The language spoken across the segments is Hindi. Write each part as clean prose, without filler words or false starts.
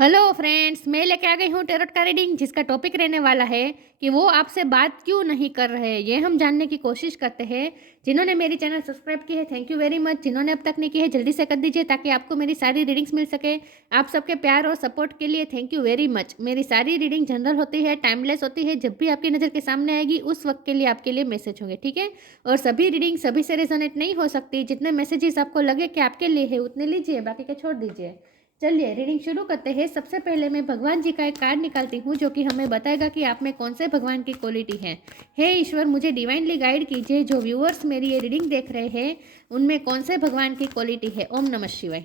हेलो फ्रेंड्स, मैं लेके आ गई हूँ टैरोट का रीडिंग जिसका टॉपिक रहने वाला है कि वो आपसे बात क्यों नहीं कर रहे। ये हम जानने की कोशिश करते हैं। जिन्होंने मेरी चैनल सब्सक्राइब की है थैंक यू वेरी मच। जिन्होंने अब तक नहीं की है जल्दी से कर दीजिए ताकि आपको मेरी सारी रीडिंग्स मिल सके। आप सबके प्यार और सपोर्ट के लिए थैंक यू वेरी मच। मेरी सारी रीडिंग जनरल होती है, टाइमलेस होती है। जब भी आपकी नज़र के सामने आएगी उस वक्त के लिए आपके लिए मैसेज होंगे, ठीक है। और सभी रीडिंग सभी से रेजोनेट नहीं हो सकती। जितने मैसेजेस आपको लगे कि आपके लिए है उतने लीजिए, बाकी के छोड़ दीजिए। चलिए रीडिंग शुरू करते हैं। सबसे पहले मैं भगवान जी का एक कार्ड निकालती हूँ जो कि हमें बताएगा कि आप में कौन से भगवान की क्वालिटी है। हे ईश्वर, मुझे डिवाइनली गाइड कीजिए। जो व्यूअर्स मेरी ये रीडिंग देख रहे हैं उनमें कौन से भगवान की क्वालिटी है। ओम नमः शिवाय।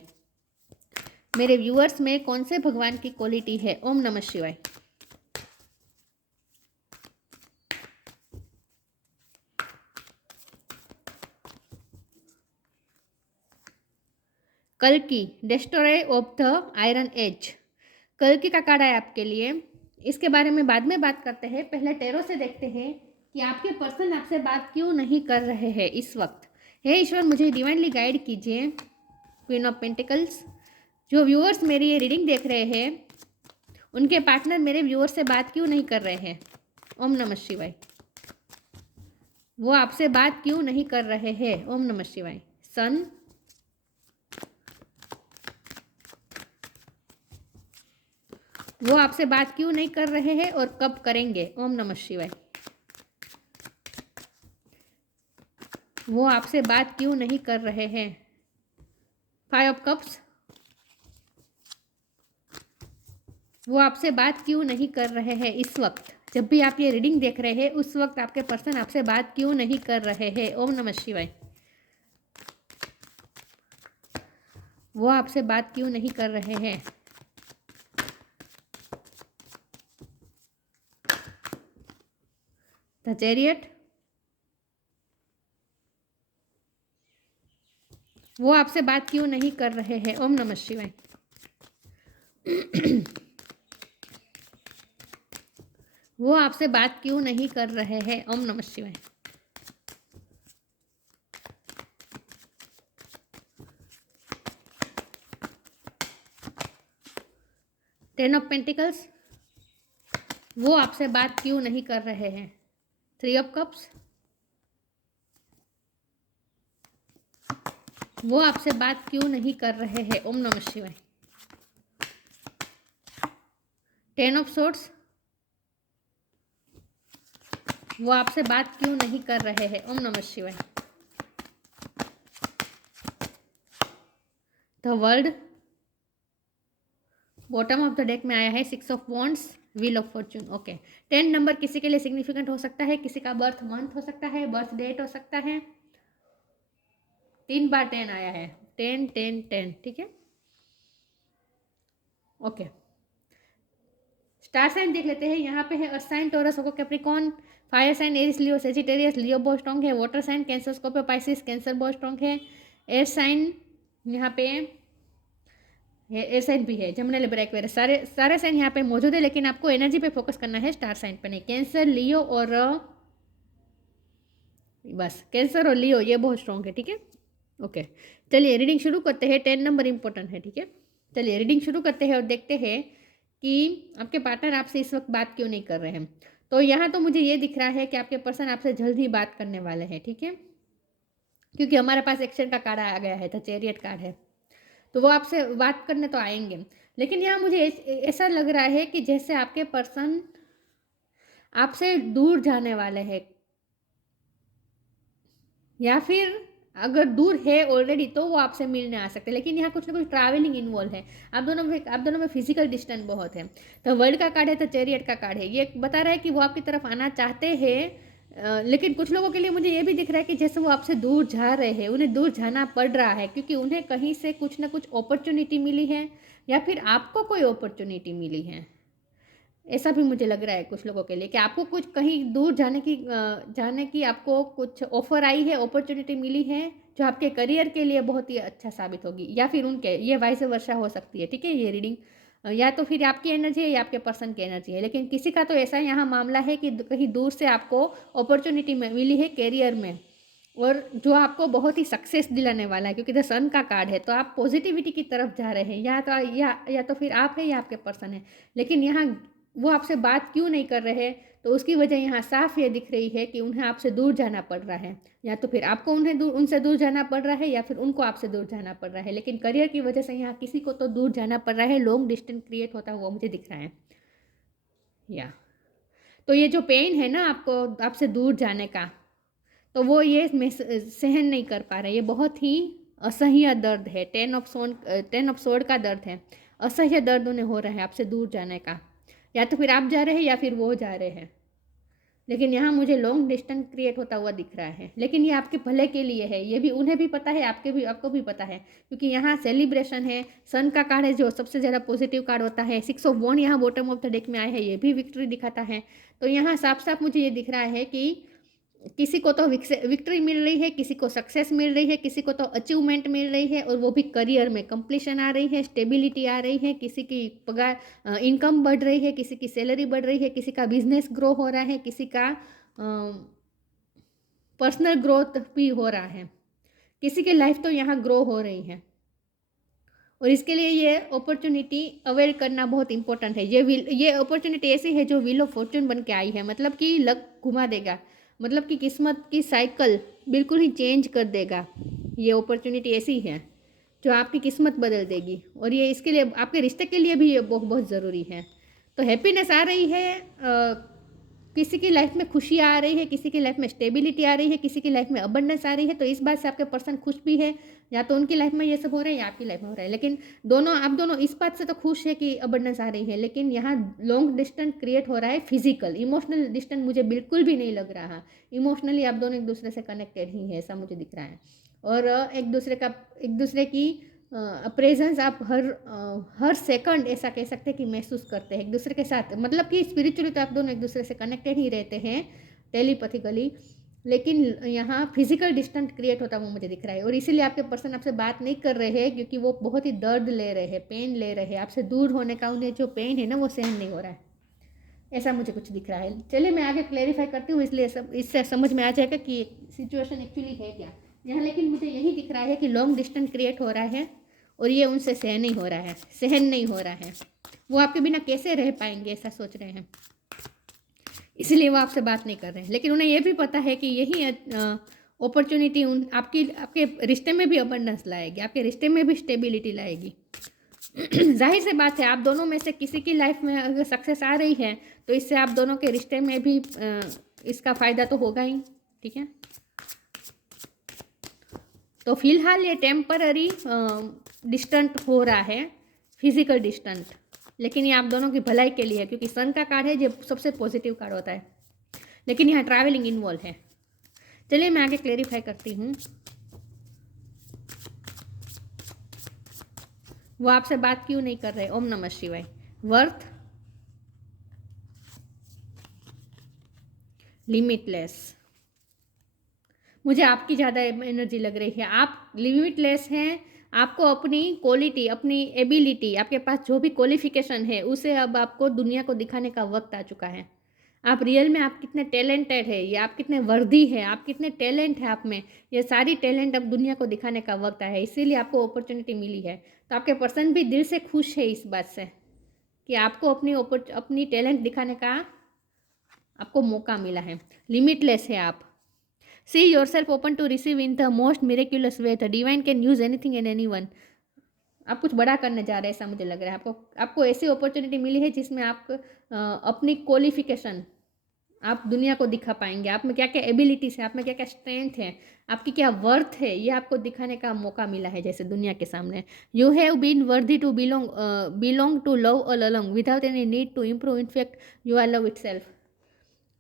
मेरे व्यूअर्स में कौन से भगवान की क्वालिटी है। ओम नमः शिवाय। कल्कि, destroy of the iron as. कल्कि का कार्ड है आपके लिए। इसके बारे में बाद में बात करते हैं। पहले टैरो से देखते हैं कि आपके पर्सन आपसे बात क्यों नहीं कर रहे हैं इस वक्त। हे ईश्वर, मुझे डिवाइनली गाइड कीजिए। Queen of pentacles. जो व्यूअर्स मेरी ये रीडिंग देख रहे हैं उनके पार्टनर मेरे व्यूअर से बात क्यों नहीं कर रहे हैं। ओम नमः शिवाय। वो आपसे बात क्यों नहीं कर रहे हैं। ओम नमः शिवाय। सन। वो आपसे बात क्यों नहीं कर रहे हैं और कब करेंगे। ओम नमः शिवाय। वो आपसे बात क्यों नहीं कर रहे हैं। 5 ऑफ कप्स। वो आपसे बात क्यों नहीं कर रहे हैं इस वक्त। जब भी आप ये रीडिंग देख रहे हैं उस वक्त आपके पर्सन आपसे बात क्यों नहीं कर रहे हैं। ओम नमः शिवाय। वो आपसे बात क्यों नहीं कर रहे हैं। The chariot. वो आपसे बात क्यों नहीं कर रहे हैं। ओम नमः शिवाय। वो आपसे बात क्यों नहीं कर रहे हैं। ओम नमः शिवाय। Ten of pentacles. वो आपसे बात क्यों नहीं कर रहे हैं। 3 ऑफ कप्स। वो आपसे बात क्यों नहीं कर रहे हैं। ओम नमः शिवाय। 10 ऑफ सोर्ड्स। वो आपसे बात क्यों नहीं कर रहे हैं। ओम नमः शिवाय। The world. Bottom of the deck में आया है 6 of wands, wheel of Fortune. Okay, 10 number किसी के लिए सिग्निफिकेंट हो सकता है, किसी का बर्थ मंथ हो सकता है, बर्थ डेट हो सकता है। 3 बार 10 आया है। 10 10 10, ठीक है। ओके, स्टार साइन देख लेते हैं। यहाँ पे है earth sign, Taurus, Capricorn. Fire sign Aries, Leo, Sagittarius. Leo बहुत स्ट्रॉन्ग है। Water sign Cancer, Scorpio, Pisces. Cancer बहुत स्ट्रॉन्ग है। एयर साइन यहाँ पे एयर साइन भी है। जमुना, लिब्रा, एक्वेरियस, सारे सारे साइन यहाँ पे मौजूद है, लेकिन आपको एनर्जी पे फोकस करना है, स्टार साइन पे नहीं। कैंसर, लियो और बस कैंसर और लियो ये बहुत स्ट्रॉन्ग है, ठीक है। ओके, चलिए रीडिंग शुरू करते हैं। 10 नंबर इंपॉर्टेंट है, ठीक है। चलिए रीडिंग शुरू करते हैं और देखते हैं कि आपके पार्टनर आपसे इस वक्त बात क्यों नहीं कर रहे हैं। तो यहाँ तो मुझे ये दिख रहा है कि आपके पर्सन आपसे जल्द ही बात करने वाले हैं, ठीक है, क्योंकि हमारे पास एक्शन का कार्ड आ गया है, द चैरियट कार्ड है। तो वो आपसे बात करने तो आएंगे, लेकिन यहाँ मुझे ऐसा लग रहा है कि जैसे आपके पर्सन आपसे दूर जाने वाले हैं, या फिर अगर दूर है ऑलरेडी तो वो आपसे मिलने आ सकते हैं, लेकिन यहाँ कुछ ना कुछ ट्रैवलिंग इन्वॉल्व है। आप दोनों में फिजिकल डिस्टेंस बहुत है। तो वर्ल्ड का कार्ड है, तो चैरियट का कार्ड है। ये बता रहा है कि वो आपकी तरफ आना चाहते हैं, लेकिन कुछ लोगों के लिए मुझे ये भी दिख रहा है कि जैसे वो आपसे दूर जा रहे हैं, उन्हें दूर जाना पड़ रहा है क्योंकि उन्हें कहीं से कुछ ना कुछ अपॉर्चुनिटी मिली है, या फिर आपको कोई अपॉर्चुनिटी मिली है। ऐसा भी मुझे लग रहा है कुछ लोगों के लिए कि आपको कुछ कहीं दूर जाने की आपको कुछ ऑफर आई है, अपॉर्चुनिटी मिली है जो आपके करियर के लिए बहुत ही अच्छा साबित होगी, या फिर उनके, ये वाइस वर्षा हो सकती है, ठीक है। ये रीडिंग या तो फिर आपकी एनर्जी है या आपके पर्सन की एनर्जी है, लेकिन किसी का तो ऐसा यहाँ मामला है कि कहीं दूर से आपको अपॉर्चुनिटी मिली है करियर में, और जो आपको बहुत ही सक्सेस दिलाने वाला है, क्योंकि द सन का कार्ड है, तो आप पॉजिटिविटी की तरफ जा रहे हैं, या तो फिर आप है या आपके पर्सन है। लेकिन यहाँ वो आपसे बात क्यों नहीं कर रहे, तो उसकी वजह यहाँ साफ ये दिख रही है कि उन्हें आपसे दूर जाना पड़ रहा है, या तो फिर आपको उनसे दूर जाना पड़ रहा है, या फिर उनको आपसे दूर जाना पड़ रहा है। लेकिन करियर की वजह से यहाँ किसी को तो दूर जाना पड़ रहा है, लॉन्ग डिस्टेंस क्रिएट होता हुआ मुझे दिख रहा है। या तो ये जो पेन है ना आपको आपसे दूर जाने का, तो वो ये सहन नहीं कर पा रहे। ये बहुत ही असह्य दर्द है, 10 ऑफ सोर्ड का दर्द है। असह्य दर्द उन्हें हो रहा है आपसे दूर जाने का, या तो फिर आप जा रहे हैं या फिर वो जा रहे हैं। लेकिन यहाँ मुझे लॉन्ग डिस्टेंस क्रिएट होता हुआ दिख रहा है, लेकिन ये आपके भले के लिए है। ये भी उन्हें भी पता है, आपको भी पता है, क्योंकि यहाँ सेलिब्रेशन है। सन का कार्ड है जो सबसे ज़्यादा पॉजिटिव कार्ड होता है। 6 ऑफ वॉन्ड यहाँ बॉटम ऑफ द डेक में आया है, ये भी विक्ट्री दिखाता है। तो यहाँ साफ साफ मुझे ये दिख रहा है कि किसी को तो विक्ट्री मिल रही है, किसी को सक्सेस मिल रही है, किसी को तो अचीवमेंट मिल रही है, और वो भी करियर में कंप्लीशन आ रही है, स्टेबिलिटी आ रही है, किसी की पगार इनकम बढ़ रही है, किसी की सैलरी बढ़ रही है, किसी का बिजनेस ग्रो हो रहा है, किसी का पर्सनल ग्रोथ भी हो रहा है। किसी की लाइफ तो यहाँ ग्रो हो रही है, और इसके लिए ये अपॉर्चुनिटी अवेल करना बहुत इंपॉर्टेंट है। ये अपॉर्चुनिटी ऐसी है जो व्हील ऑफ फॉर्चून बन के आई है, मतलब कि लक घुमा देगा, मतलब कि किस्मत की साइकिल बिल्कुल ही चेंज कर देगा। ये अपॉर्चुनिटी ऐसी है जो आपकी किस्मत बदल देगी, और ये इसके लिए आपके रिश्ते के लिए भी ये बहुत बहुत ज़रूरी है। तो हैप्पीनेस आ रही है, किसी की लाइफ में खुशी आ रही है, किसी की लाइफ में स्टेबिलिटी आ रही है, किसी की लाइफ में अबंडेंस आ रही है। तो इस बात से आपके पर्सन खुश भी है, या तो उनकी लाइफ में ये सब हो रहा है या आपकी लाइफ में हो रहा है। लेकिन आप दोनों इस बात से तो खुश है कि अबंडेंस आ रही है, लेकिन यहाँ लॉन्ग डिस्टेंस क्रिएट हो रहा है फिजिकल। इमोशनल डिस्टेंस मुझे बिल्कुल भी नहीं लग रहा। इमोशनली आप दोनों एक दूसरे से कनेक्टेड ही है, ऐसा मुझे दिख रहा है। और एक दूसरे की प्रेजेंस आप हर सेकंड ऐसा कह सकते हैं कि महसूस करते हैं एक दूसरे के साथ। मतलब कि स्पिरिचुअली तो आप दोनों एक दूसरे से कनेक्टेड ही रहते हैं टेलीपैथिकली, लेकिन यहाँ फिजिकल डिस्टेंस क्रिएट होता हुआ मुझे दिख रहा है। और इसीलिए आपके पर्सन आपसे बात नहीं कर रहे हैं, क्योंकि वो बहुत ही दर्द ले रहे हैं, पेन ले रहे हैं। आपसे दूर होने का उन्हें जो पेन है ना, वो सहन नहीं हो रहा है, ऐसा मुझे कुछ दिख रहा है। चलिए मैं आगे क्लेरिफाई करती हूँ, इसलिए इससे समझ में आ जाएगा कि सिचुएशन एक्चुअली है क्या यहाँ। लेकिन मुझे यही दिख रहा है कि लॉन्ग डिस्टेंस क्रिएट हो रहा है, और ये उनसे सहन नहीं हो रहा है। वो आपके बिना कैसे रह पाएंगे, ऐसा सोच रहे हैं, इसलिए वो आपसे बात नहीं कर रहे हैं। लेकिन उन्हें ये भी पता है कि यही अपॉर्चुनिटी आपके रिश्ते में भी अबंडेंस लाएगी, आपके रिश्ते में भी स्टेबिलिटी लाएगी। जाहिर सी बात है, आप दोनों में से किसी की लाइफ में अगर सक्सेस आ रही है, तो इससे आप दोनों के रिश्ते में भी इसका फ़ायदा तो होगा ही। ठीक है, तो फिलहाल ये टेम्पररी डिस्टेंट हो रहा है, फिजिकल डिस्टेंट, लेकिन ये आप दोनों की भलाई के लिए है, क्योंकि सन का कार्ड है जो सबसे पॉजिटिव कार्ड होता है। लेकिन यहाँ ट्रैवलिंग इन्वॉल्व है। चलिए मैं आगे क्लेरिफाई करती हूँ। वो आपसे बात क्यों नहीं कर रहे? ओम नमः शिवाय। वर्थ, लिमिटलेस, मुझे आपकी ज़्यादा एनर्जी लग रही है। आप लिमिटलेस हैं, आपको अपनी क्वालिटी, अपनी एबिलिटी, आपके पास जो भी क्वालिफिकेशन है, उसे अब आपको दुनिया को दिखाने का वक्त आ चुका है। आप रियल में आप कितने टैलेंटेड है, या आप कितने वर्दी है, आप कितने टैलेंट है आप में, ये सारी टैलेंट अब दुनिया को दिखाने का वक्त आया है। इसीलिए आपको अपॉर्चुनिटी मिली है। तो आपके पर्सन भी दिल से खुश है इस बात से कि आपको अपनी टैलेंट दिखाने का आपको मौका मिला है। लिमिटलेस है आप। See yourself open to receive in the most miraculous way. The divine can use anything and anyone. आप कुछ बड़ा करने जा रहे हैं, ऐसा मुझे लग रहा है। आपको ऐसी अपॉर्चुनिटी मिली है जिसमें आप अपनी क्वालिफिकेशन आप दुनिया को दिखा पाएंगे। आप में क्या क्या एबिलिटीज है, आप में क्या क्या स्ट्रेंथ है, आपकी क्या वर्थ है, ये आपको दिखाने का मौका मिला है जैसे दुनिया के सामने। You have been worthy to belong to love all along without any need to improve. In fact you are love itself.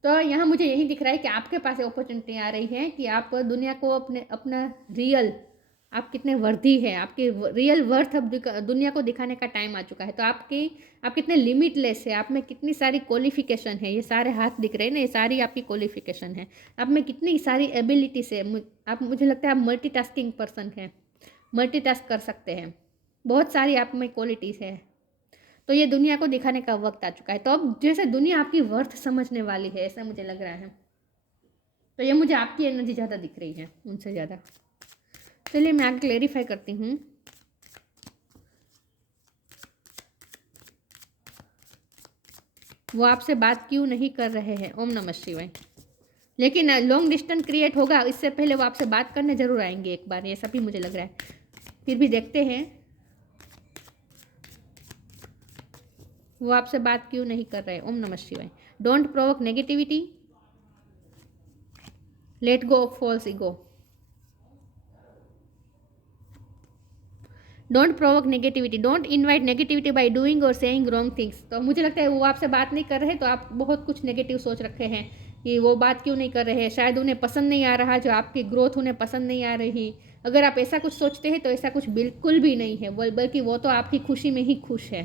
तो यहाँ मुझे यही दिख रहा है कि आपके पास अपॉर्चुनिटी आ रही है कि आप दुनिया को अपना रियल, आप कितने वर्दी है, आपकी रियल वर्थ अब दुनिया को दिखाने का टाइम आ चुका है। तो आप कितने लिमिटलेस है, आप में कितनी सारी क्वालिफिकेशन है, ये सारे हाथ दिख रहे हैं ना, ये सारी आपकी क्वालिफिकेशन है। आप में कितनी सारी एबिलिटीज है। मुझे लगता है आप मल्टीटास्किंग पर्सन है, मल्टीटास्क कर सकते हैं। बहुत सारी आप में क्वालिटीज़ है। तो ये दुनिया को दिखाने का वक्त आ चुका है। तो अब जैसे दुनिया आपकी वर्थ समझने वाली है, ऐसा मुझे लग रहा है। तो ये मुझे आपकी एनर्जी ज़्यादा दिख रही है उनसे ज़्यादा। चलिए मैं आगे क्लेरिफाई करती हूँ। वो आपसे बात क्यों नहीं कर रहे हैं? ओम नमः शिवाय। लेकिन लॉन्ग डिस्टेंस क्रिएट होगा, इससे पहले वो आपसे बात करने ज़रूर आएंगे एक बार, ये सभी मुझे लग रहा है। फिर भी देखते हैं वो आपसे बात क्यों नहीं कर रहे हैं। ओम नमः शिवाय। Don't provoke negativity, let go of false ego. Don't provoke negativity, don't invite negativity by doing और सेइंग रॉन्ग थिंग्स। तो मुझे लगता है वो आपसे बात नहीं कर रहे तो आप बहुत कुछ नेगेटिव सोच रखे हैं कि वो बात क्यों नहीं कर रहे हैं, शायद उन्हें पसंद नहीं आ रहा, जो आपकी ग्रोथ उन्हें पसंद नहीं आ रही। अगर आप ऐसा कुछ सोचते हैं तो ऐसा कुछ बिल्कुल भी नहीं है, बल्कि वो तो आपकी खुशी में ही खुश है।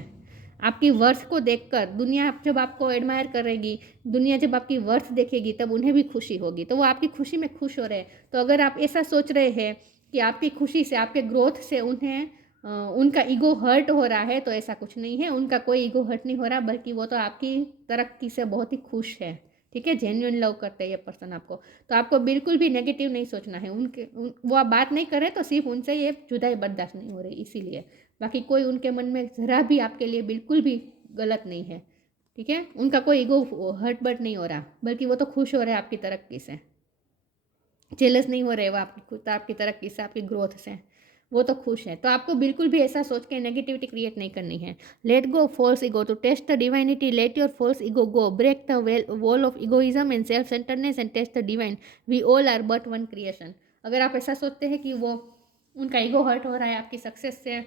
आपकी वर्थ को देखकर दुनिया जब आपको एडमायर करेगी, दुनिया जब आपकी वर्थ देखेगी, तब उन्हें भी खुशी होगी। तो वो आपकी खुशी में खुश हो रहे हैं। तो अगर आप ऐसा सोच रहे हैं कि आपकी खुशी से, आपके ग्रोथ से उन्हें उनका ईगो हर्ट हो रहा है, तो ऐसा कुछ नहीं है। उनका कोई ईगो हर्ट नहीं हो रहा, बल्कि वो तो आपकी तरक्की से बहुत ही खुश है। ठीक है, जेन्युइन लव करते हैं ये पर्सन आपको। तो आपको बिल्कुल भी नेगेटिव नहीं सोचना है। वो आप बात नहीं कर रहे तो सिर्फ उनसे ये जुदाई बर्दाश्त नहीं हो रही, इसीलिए। बाकी कोई उनके मन में ज़रा भी आपके लिए बिल्कुल भी गलत नहीं है। ठीक है, उनका कोई ईगो हर्ट बर्ट नहीं हो रहा, बल्कि वो तो खुश हो रहे हैं आपकी तरक्की से। जेलस नहीं हो रहे वो आपकी तरक्की से, आपकी ग्रोथ से। वो तो खुश है। तो आपको बिल्कुल भी ऐसा सोच के नेगेटिविटी क्रिएट नहीं करनी है। Let go false ego to taste the divinity, let your false ego go, break the wall of egoism and self centreness and taste the divine. We all are but one creation. अगर आप ऐसा सोचते हैं कि वो उनका ईगो हर्ट हो रहा है आपकी सक्सेस से,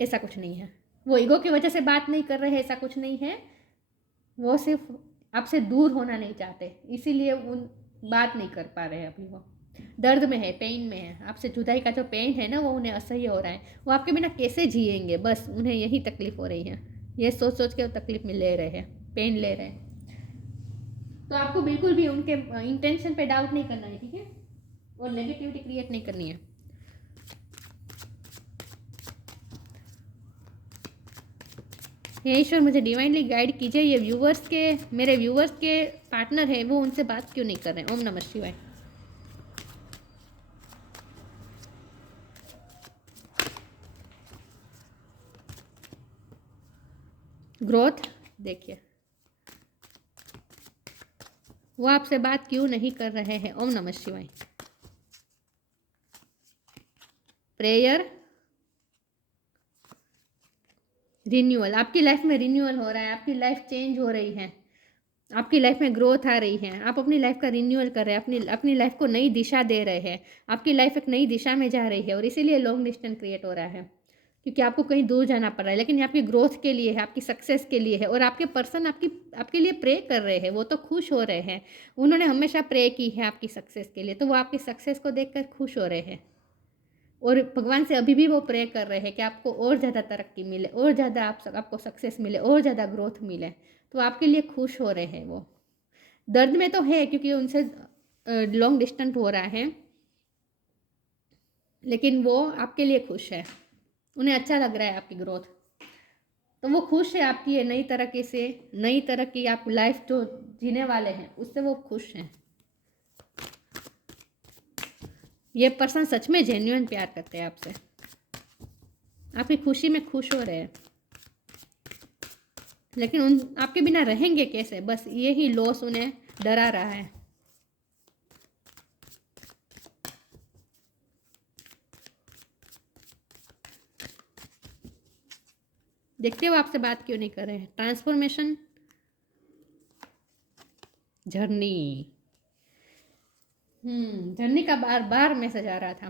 ऐसा कुछ नहीं है। वो ईगो की वजह से बात नहीं कर रहे हैं, ऐसा कुछ नहीं है। वो सिर्फ आपसे दूर होना नहीं चाहते, इसीलिए उन बात नहीं कर पा रहे हैं अभी। वो दर्द में है, पेन में है। आपसे जुदाई का जो पेन है ना, वो उन्हें असह्य हो रहा है। वो आपके बिना कैसे जिएंगे, बस उन्हें यही तकलीफ हो रही है। ये सोच सोच के वो तकलीफ में ले रहे हैं, पेन ले रहे हैं। तो आपको बिल्कुल भी उनके इंटेंशन पे डाउट नहीं करना है, ठीक है, और नेगेटिविटी क्रिएट नहीं करनी है। हे ईश्वर, मुझे डिवाइनली गाइड कीजिए। ये मेरे व्यूवर्स के पार्टनर है, वो उनसे बात क्यों नहीं कर रहे हैं। ओम नमः शिवाय। ग्रोथ देखिए, वो आपसे बात क्यों नहीं कर रहे हैं। ओम नमः शिवाय। Prayer, renewal. आपकी लाइफ में रिन्यूअल हो रहा है, आपकी लाइफ चेंज हो रही है, आपकी लाइफ में ग्रोथ आ रही है। आप अपनी लाइफ का रिन्यूअल कर रहे हैं, अपनी लाइफ को नई दिशा दे रहे हैं। आपकी लाइफ एक नई दिशा में जा रही है, और इसीलिए लॉन्ग डिस्टेंस क्रिएट हो रहा है, क्योंकि आपको कहीं दूर जाना पड़ रहा है। लेकिन ये आपकी ग्रोथ के लिए है, आपकी सक्सेस के लिए है। और आपके पर्सन आपके लिए प्रे कर रहे हैं, वो तो खुश हो रहे हैं। उन्होंने हमेशा प्रे की है आपकी सक्सेस के लिए, तो वो आपकी सक्सेस को देखकर खुश हो रहे हैं। और भगवान से अभी भी वो प्रे कर रहे हैं कि आपको और ज़्यादा तरक्की मिले, और ज़्यादा आपको सक्सेस मिले, और ज़्यादा ग्रोथ मिले। तो आपके लिए खुश हो रहे हैं वो। दर्द में तो है, क्योंकि उनसे लॉन्ग डिस्टेंस हो रहा है, लेकिन वो आपके लिए खुश है। उन्हें अच्छा लग रहा है आपकी ग्रोथ, तो वो खुश है आपकी ये नई तरक्की से। नई तरक्की, आप लाइफ जो जीने वाले हैं उससे वो खुश हैं। ये पर्सन सच में जेन्युइन प्यार करते हैं आपसे, आपकी खुशी में खुश हो रहे हैं। लेकिन आपके बिना रहेंगे कैसे, बस यही लॉस उन्हें डरा रहा है। देखते हो आपसे बात क्यों नहीं कर रहे हैं। Transformation, journey. जर्नी का बार बार मैसेज आ रहा था।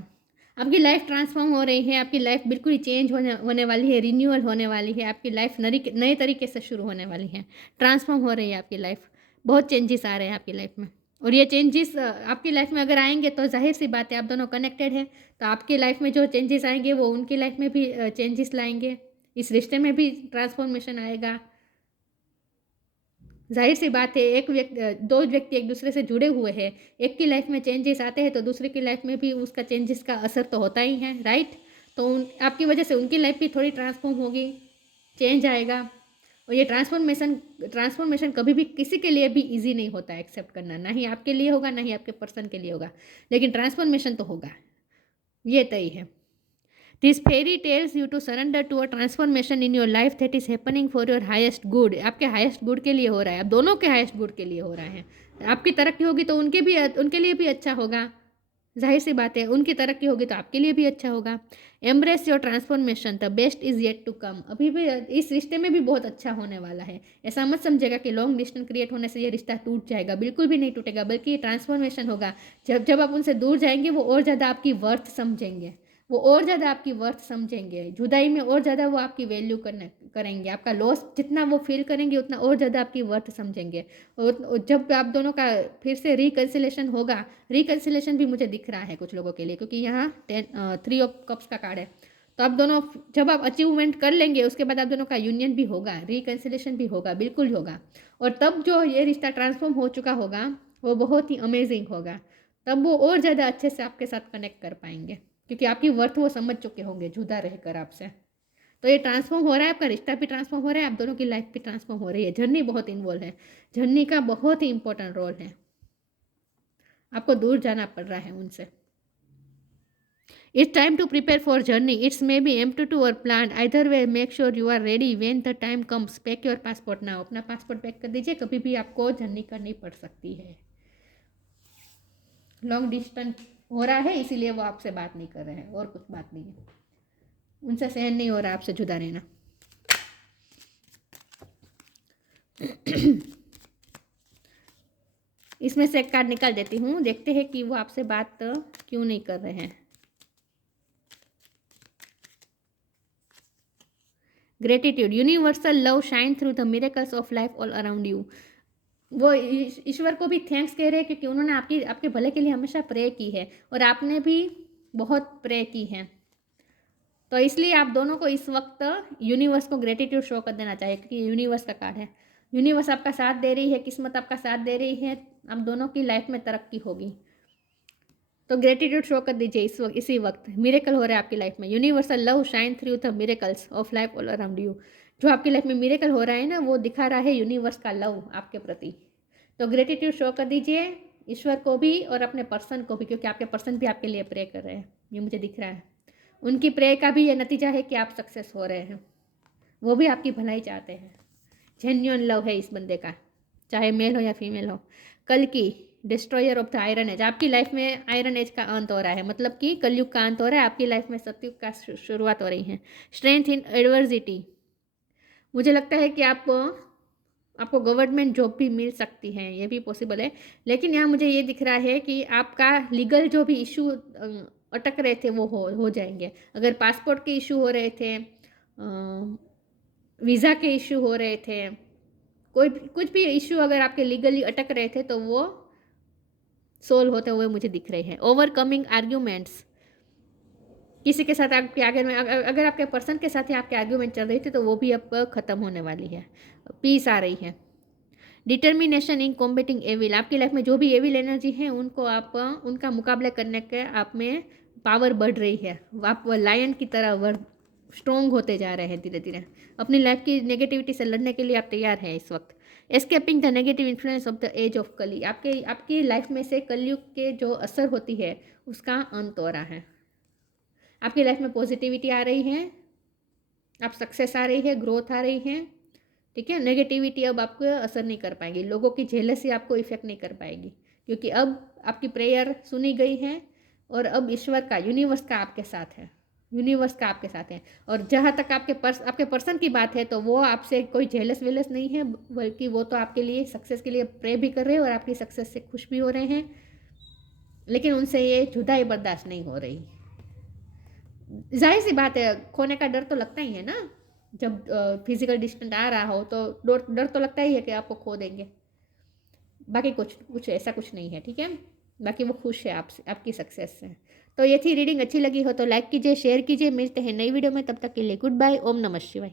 आपकी लाइफ ट्रांसफॉर्म हो रही है, आपकी लाइफ बिल्कुल ही चेंज होने वाली है, रिन्यूअल होने वाली है। आपकी लाइफ नए तरीके से शुरू होने वाली है, ट्रांसफॉर्म हो रही है आपकी लाइफ। बहुत चेंजेस आ रहे हैं आपकी लाइफ में। और ये चेंजेस आपकी लाइफ में अगर आएंगे तो जाहिर सी बात है, आप दोनों कनेक्टेड हैं। तो आपकी लाइफ में जो चेंजेस आएंगे वो उनकी लाइफ में भी चेंजेस लाएंगे। इस रिश्ते में भी ट्रांसफॉर्मेशन आएगा। जाहिर सी बात है, दो व्यक्ति एक दूसरे से जुड़े हुए हैं। एक की लाइफ में चेंजेस आते हैं तो दूसरे की लाइफ में भी उसका चेंजेस का असर तो होता ही है, राइट। तो आपकी वजह से उनकी लाइफ भी थोड़ी ट्रांसफॉर्म होगी, चेंज आएगा। और ये ट्रांसफॉर्मेशन कभी भी किसी के लिए भी इजी नहीं होता है एक्सेप्ट करना, ना ही आपके लिए होगा, ना ही आपके पर्सन के लिए होगा, लेकिन ट्रांसफॉर्मेशन तो होगा, ये तय है। This fairy tells you to surrender to a transformation in your life that is happening for your highest good. आपके हाईएस्ट गुड के लिए हो रहा है, आप दोनों के हाईएस्ट गुड के लिए हो रहा है। आपकी तरक्की होगी तो उनके लिए भी अच्छा होगा, जाहिर सी बात है। उनकी तरक्की होगी तो आपके लिए भी अच्छा होगा। Embrace your transformation, the best is yet to come. अभी भी इस रिश्ते में भी बहुत अच्छा होने वाला है। ऐसा मत समझेगा कि लॉन्ग डिस्टेंस क्रिएट होने से ये रिश्ता टूट जाएगा, बिल्कुल भी नहीं टूटेगा, बल्कि ये ट्रांसफॉर्मेशन होगा। जब जब आप उनसे दूर जाएंगे वो और ज़्यादा आपकी वर्थ समझेंगे, वो और ज़्यादा आपकी वर्थ समझेंगे। जुदाई में और ज़्यादा वो आपकी वैल्यू करेंगे। आपका लॉस जितना वो फील करेंगे उतना और ज़्यादा आपकी वर्थ समझेंगे। और जब आप दोनों का फिर से रिकन्सिलेशन होगा, रिकन्सिलेशन भी मुझे दिख रहा है कुछ लोगों के लिए, क्योंकि यहाँ 3 ऑफ कप्स का कार्ड है। तो आप दोनों जब आप अचीवमेंट कर लेंगे उसके बाद आप दोनों का यूनियन भी होगा, रिकन्सिलेशन भी होगा, बिल्कुल होगा। और तब जो ये रिश्ता ट्रांसफॉर्म हो चुका होगा वो बहुत ही अमेजिंग होगा। तब वो और ज़्यादा अच्छे से आपके साथ कनेक्ट कर पाएंगे, क्योंकि आपकी वर्थ वो समझ चुके होंगे जुदा रहकर आपसे। तो ये ट्रांसफॉर्म हो रहा है, आपका रिश्ता भी ट्रांसफॉर्म हो रहा है, आप दोनों की लाइफ भी ट्रांसफॉर्म हो रही है। जर्नी बहुत इन्वॉल्व है, जर्नी का बहुत ही इंपॉर्टेंट रोल है। आपको दूर जाना पड़ रहा है उनसे। It's time to prepare for journey, it's may be empty और plan, either way make sure you are ready when the time comes. Pack your passport now, अपना पासपोर्ट पैक कर दीजिए, कभी भी आपको जर्नी करनी पड़ सकती है। लॉन्ग डिस्टेंस हो रहा है इसीलिए वो आपसे बात नहीं कर रहे हैं, और कुछ बात नहीं है। उनसे सहन नहीं हो रहा आपसे जुदा रहना। इसमें से एक कार्ड निकाल देती हूँ, देखते हैं कि वो आपसे बात क्यों नहीं कर रहे हैं। Gratitude, universal love shine through the miracles of life all around you. वो ईश्वर को भी थैंक्स कह रहे हैं क्योंकि उन्होंने आपके भले के लिए हमेशा प्रे की है और आपने भी बहुत प्रे की है। तो इसलिए आप दोनों को इस वक्त यूनिवर्स को ग्रेटिट्यूड शो कर देना चाहिए, क्योंकि यूनिवर्स का कार्ड है। यूनिवर्स आपका साथ दे रही है, किस्मत आपका साथ दे रही है, आप दोनों की लाइफ में तरक्की होगी। तो ग्रेटिट्यूड शो कर दीजिए इस वक्त, इसी वक्त मिरेकल हो रहा है आपकी लाइफ में। Universal love shine through the miracles of life all around you. जो आपकी लाइफ में मिरेकल हो रहा है ना, वो दिखा रहा है यूनिवर्स का लव आपके प्रति। तो ग्रेटिट्यूड शो कर दीजिए ईश्वर को भी और अपने पर्सन को भी, क्योंकि आपके पर्सन भी आपके लिए प्रे कर रहे हैं, ये मुझे दिख रहा है। उनकी प्रे का भी ये नतीजा है कि आप सक्सेस हो रहे हैं, वो भी आपकी भलाई चाहते हैं। जेन्युइन लव है इस बंदे का, चाहे मेल हो या फीमेल हो। कल की destroyer of the iron age, आपकी लाइफ में आयरन एज का अंत हो रहा है, मतलब कि कलयुग का अंत हो रहा है, आपकी लाइफ में सतयुग का शुरुआत हो रही है। स्ट्रेंथ इन एडवर्सिटी, मुझे लगता है कि आपको गवर्नमेंट जॉब भी मिल सकती है, ये भी पॉसिबल है। लेकिन यहाँ मुझे ये दिख रहा है कि आपका लीगल जो भी इशू अटक रहे थे वो हो जाएंगे। अगर पासपोर्ट के इशू हो रहे थे, वीज़ा के इशू हो रहे थे, कुछ भी इशू अगर आपके लीगली अटक रहे थे तो वो सोल्व होते हुए मुझे दिख रहे हैं। ओवरकमिंग आर्ग्यूमेंट्स, किसी के साथ आपके आगे में अगर आपके पर्सन के साथ ही आपके आर्ग्यूमेंट चल रही थी तो वो भी अब ख़त्म होने वाली है, पीस आ रही है। डिटर्मिनेशन इन कॉम्बेटिंग एविल, आपकी लाइफ में जो भी एविल एनर्जी है उनको आप उनका मुकाबला करने के आप में पावर बढ़ रही है। आप लायन की तरह स्ट्रॉन्ग होते जा रहे हैं धीरे धीरे। अपनी लाइफ की नेगेटिविटी से लड़ने के लिए आप तैयार हैं इस वक्त। Escaping the negative influence of the age of Kali, आपकी लाइफ में से कलयुग के जो असर होती है उसका अंत हो रहा है। आपकी लाइफ में पॉजिटिविटी आ रही है, आप सक्सेस आ रही है, ग्रोथ आ रही है, ठीक है। नेगेटिविटी अब आपको असर नहीं कर पाएगी, लोगों की जेलसी आपको इफेक्ट नहीं कर पाएगी, क्योंकि अब आपकी प्रेयर सुनी गई है और अब ईश्वर का, यूनिवर्स का आपके साथ है, यूनिवर्स का आपके साथ है। और जहाँ तक आपके पर्सन की बात है तो वो आपसे कोई जेलस वेलस नहीं है, बल्कि वो तो आपके लिए सक्सेस के लिए प्रे भी कर रहे हैं और आपकी सक्सेस से खुश भी हो रहे हैं। लेकिन उनसे ये जुदाई बर्दाश्त नहीं हो रही। जाहिर सी बात है, खोने का डर तो लगता ही है ना, जब फिजिकल डिस्टेंस आ रहा हो तो डर तो लगता ही है कि आपको खो देंगे। बाकी कुछ ऐसा कुछ नहीं है, ठीक है। बाकी वो खुश है आपसे, आपकी सक्सेस से। तो ये थी रीडिंग, अच्छी लगी हो तो लाइक कीजिए, शेयर कीजिए। मिलते हैं नई वीडियो में, तब तक के लिए गुड बाय। ओम नमः शिवाय।